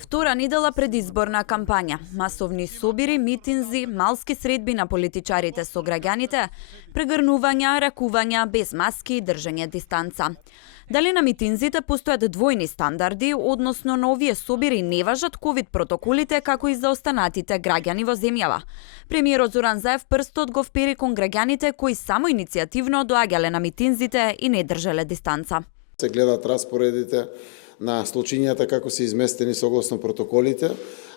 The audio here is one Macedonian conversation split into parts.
Втора недела предизборна кампања, масовни собири, митинзи, малски средби на политичарите со граѓаните, прегрнувања, ракувања без маски и држење дистанца. Дали на митинзите постојат двојни стандарди, односно на овие собири не важат ковид протоколите како и за останатите граѓани во земјава? Премиерот Зоран Заев прстот го впери кон граѓаните кои само иницијативно доаѓале на митинзите и не држеле дистанца. Се гледат распоредите на случањата како се изместени согласно протоколите,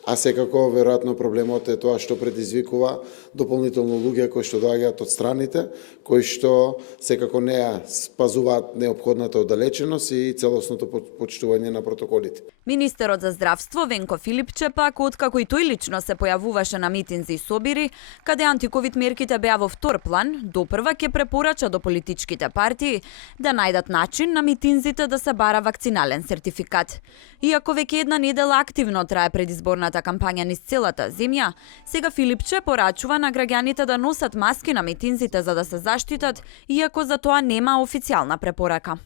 а секако веројатно проблемот е тоа што предизвикува дополнително луѓе кои што доаѓаат од страните, кои што секако не ја спазуваат неопходната оддалеченост и целосното почитување на протоколите. Министерот за здравство Венко Филипче пак, откако и тој лично се појавуваше на митинзи и собири, каде антиковид мерките беа во втор план, допрва ќе препорача до политичките партии да најдат начин на митинзите да се бара вакцинален сертификат. Иако веќе една недела активно трае предизборната кампања низ целата земја, сега Филипче порачува на граѓаните да носат маски на митинзите за да се заштитат, иако за тоа нема официјална препорака.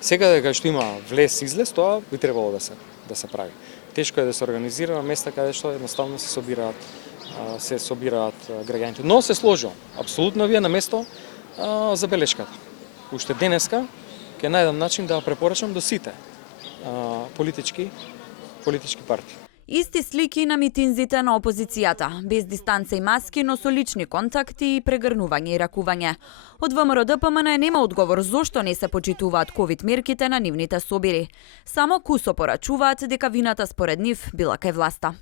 Сега дека што има влез-излез, тоа би требало да се прави. Тешко е да се организира на места каде што едноставно се собираат граѓаните. Но се сложувам, апсолутно вие на место забелешката. Уште денеска ќе најдам начин да препорачам до сите политички партии. Исти слики на митинзите на опозицијата, без дистанца и маски, но со лични контакти и прегрнување и ракување. Од ВМРО ДПМН нема одговор зошто не се почитуваат ковид мерките на нивните собири. Само кусо порачуваат дека вината според нив била кај власта.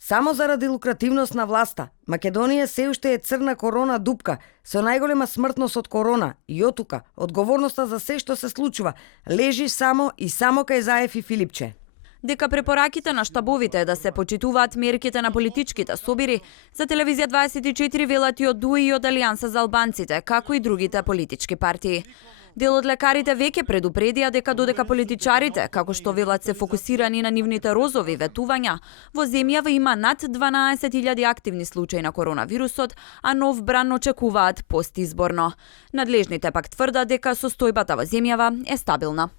Само заради лукративност на власта, Македонија се уште е црна корона дупка, со најголема смртност од корона, и отука, одговорноста за се што се случува, лежи само кај Заев и Филипче. Дека препораките на штабовите е да се почитуваат мерките на политичките собири, за Телевизија 24 велат и од ДУИ и од Алијанса за албанците, како и другите политички партии. Дел од лекарите веќе предупредија дека додека политичарите, како што велат, се фокусирани на нивните розови ветувања, во земјава има над 12.000 активни случаи на коронавирусот, а нов бран очекуваат постизборно. Надлежните пак тврдат дека состојбата во земјава е стабилна.